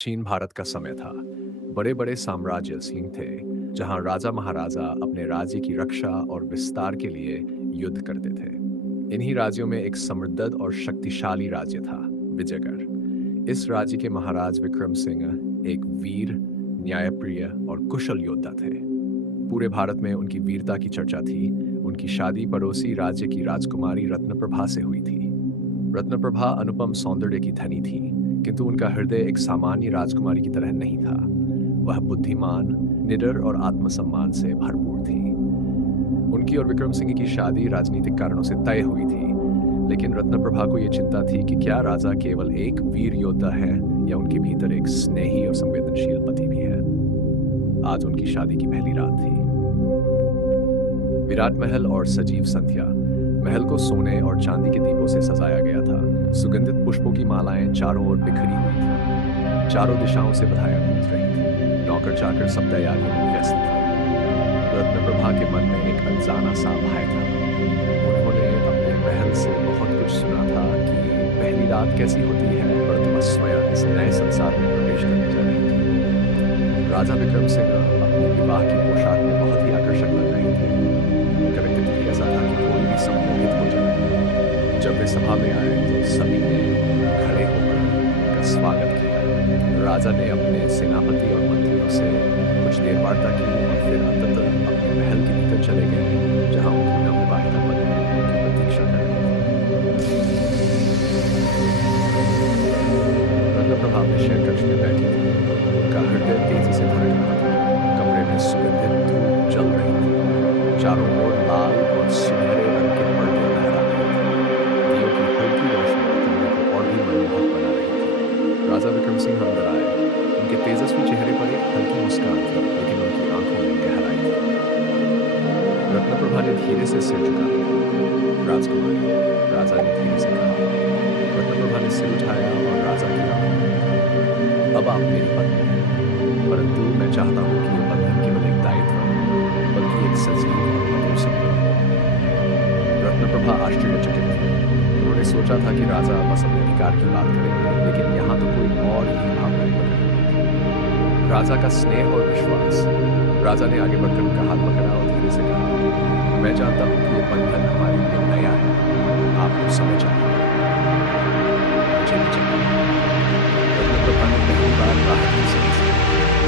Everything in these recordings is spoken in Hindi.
प्राचीन भारत का समय था। बड़े बड़े साम्राज्य सीन थे, जहां राजा महाराजा अपने राज्य की रक्षा और विस्तार के लिए युद्ध करते थे। इन्हीं राज्यों में एक समृद्ध और शक्तिशाली राज्य था, विजयगढ़। इस राज्य के महाराज विक्रम सिंह एक वीर, न्यायप्रिय और कुशल योद्धा थे। पूरे भारत में उनकी वीरता की चर्चा थी। उनकी शादी पड़ोसी राज्य की राजकुमारी रत्नप्रभा से हुई थी। रत्नप्रभा अनुपम सौंदर्य की धनी थी, किंतु उनका हृदय एक सामान्य राजकुमारी की तरह नहीं था। वह बुद्धिमान, निडर और आत्मसम्मान से भरपूर थी। उनकी और विक्रम सिंह की शादी राजनीतिक कारणों से तय हुई थी, लेकिन रत्नप्रभा को यह चिंता थी कि क्या राजा केवल एक वीर योद्धा है या उनके भीतर एक स्नेही और संवेदनशील पति भी है। आज उनकी शादी की पहली रात थी। विराट महल और सजीव संध्या। महल को सोने और चांदी के दीपों से सजाया गया था। सुगंधित पुष्पों की मालाएं चारों ओर बिखरी हुई थी। चारों दिशाओं से बधाइयां गूंज रही थी। नौकर चाकर सब तैयारियों में व्यस्त थे। रत्नप्रभा के मन में एक अनजाना सा भय था। उन्होंने अपने महल से बहुत कुछ सुना था कि पहली रात कैसी होती है, परंतु वह स्वयं इस नए संसार में प्रवेश करने जा रही थी। राजा विक्रम सिंह अपनी विवाह की पोशाक में बहुत ही आकर्षक लग रहे थे। उनका व्यक्तित्व ऐसा था कि कोई भी सम्मोहित हो जाए। जब वे सभा में आए तो सभी ने खड़े होकर उनका स्वागत किया। राजा ने अपने सेनापति और मंत्रियों से कुछ देर वार्ता की और फिर अंततः अपने महल के भीतर चले गए, जहां उनकी नवविवाहिता पत्नी उनकी प्रतीक्षा कर रही थी। रत्नप्रभा अपने शयन कक्ष में बैठी थी। उनका हृदय तेजी से धड़क रहा था। कमरे में सुगंधित धूप जल रही थी। चारों ओर लाल और सुनहरे रंग के पर्दे लहरा रहे थे। दियों की हल्की रोशनी कमरे को और भी मनमोहक बना रही थी। राजा विक्रम सिंह अंदर आए। उनके तेजस्वी चेहरे पर एक हल्की मुस्कान थी, लेकिन उनकी आंखों में गहराई थी। रत्नप्रभा ने धीरे से सिर झुका लिया। राजकुमारी, राजा ने धीरे से कहा। रत्नप्रभा ने सिर उठाया और राजा की आंखों में देखा। अब आप मेरी पत्नी हैं, परंतु मैं चाहता हूं कि यह बंधन केवल एक दायित्व हो, बल्कि एक सजीव और मधुर संबंध हो। रत्नप्रभा आश्चर्यचकित थी। उन्होंने सोचा था कि राजा बस अपने अधिकार की बात करेंगे, लेकिन यहाँ तो कोई और ही भावनाएं प्रकट हो रही थी। राजा का स्नेह और विश्वास। राजा ने आगे बढ़कर उनका हाथ पकड़ा और धीरे से कहा, मैं जानता हूँ कि यह बंधन हमारे लिए नया है। आपको समझ आएगा। मुझे भी चाहिए। रत्नप्रभा ने पहली बार राहत की सांस ली।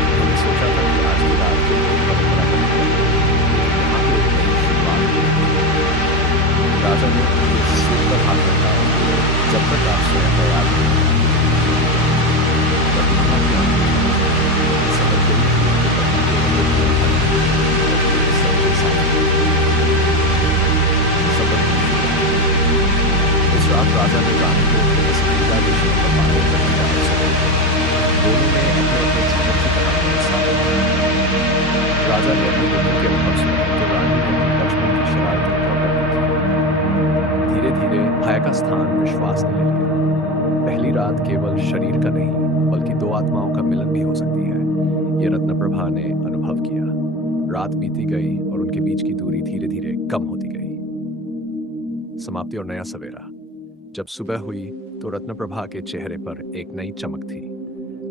उन्होंने सोचा था कि आज की रात को कोई परंपरा बन जाएगी, लेकिन यहाँ तो एक नई शुरुआत हुई। राजा ने उनके सिर पर हाथ रखा और बोले, जब तक आप स्वयं तैयार हैं। रत्नप्रभा की आंखें समझ गई कि उनके पति केवल एक योद्धा नहीं, बल्कि एक सच्चे साथी थे। संबंध की शुरुआत। उस रात राजा ने रानी को अपने पसंदीदा विषयों पर बातें करने का अवसर दिया। दोनों ने अपने अपने जीवन की कहानियां साझा की। राजा ने अपने बेटे के अनुभव सुने तो रानी ने अपनी बचपन की शरारतें कवर की। धीरे धीरे भय का स्थान विश्वास ने ले लिया। पहली रात केवल शरीर का नहीं, बल्कि दो आत्माओं का मिलन भी हो सकती है। ये रत्नप्रभा ने अनुभव किया। रात बीती गई और उनके बीच की दूरी धीरे धीरे कम होती गई। समाप्ति और नया सवेरा। जब सुबह हुई तो रत्नप्रभा के चेहरे पर एक नई चमक थी।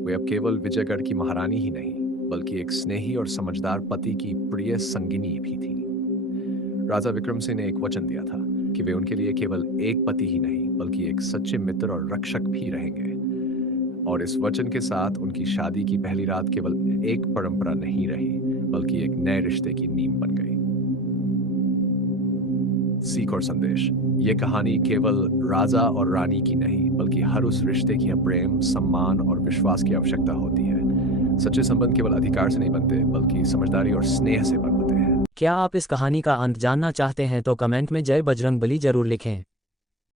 वे अब केवल विजयगढ़ की महारानी ही नहीं, बल्कि एक स्नेही और समझदार पति की प्रिय संगिनी भी थी। राजा विक्रम सिंह ने एक वचन दिया था कि वे उनके लिए केवल एक पति ही नहीं, बल्कि एक सच्चे मित्र और रक्षक भी रहेंगे। और इस वचन के साथ उनकी शादी की पहली रात केवल एक परंपरा नहीं रही, बल्कि एक नए रिश्ते की नींव बन गई। सीख और संदेश। ये कहानी केवल राजा और रानी की नहीं, बल्कि हर उस रिश्ते की प्रेम, सम्मान और विश्वास की आवश्यकता होती है। सच्चे संबंध केवल अधिकार से नहीं बनते, बल्कि समझदारी और स्नेह से बनते हैं। क्या आप इस कहानी का अंत जानना चाहते हैं तो कमेंट में जय बजरंगबली जरूर लिखें।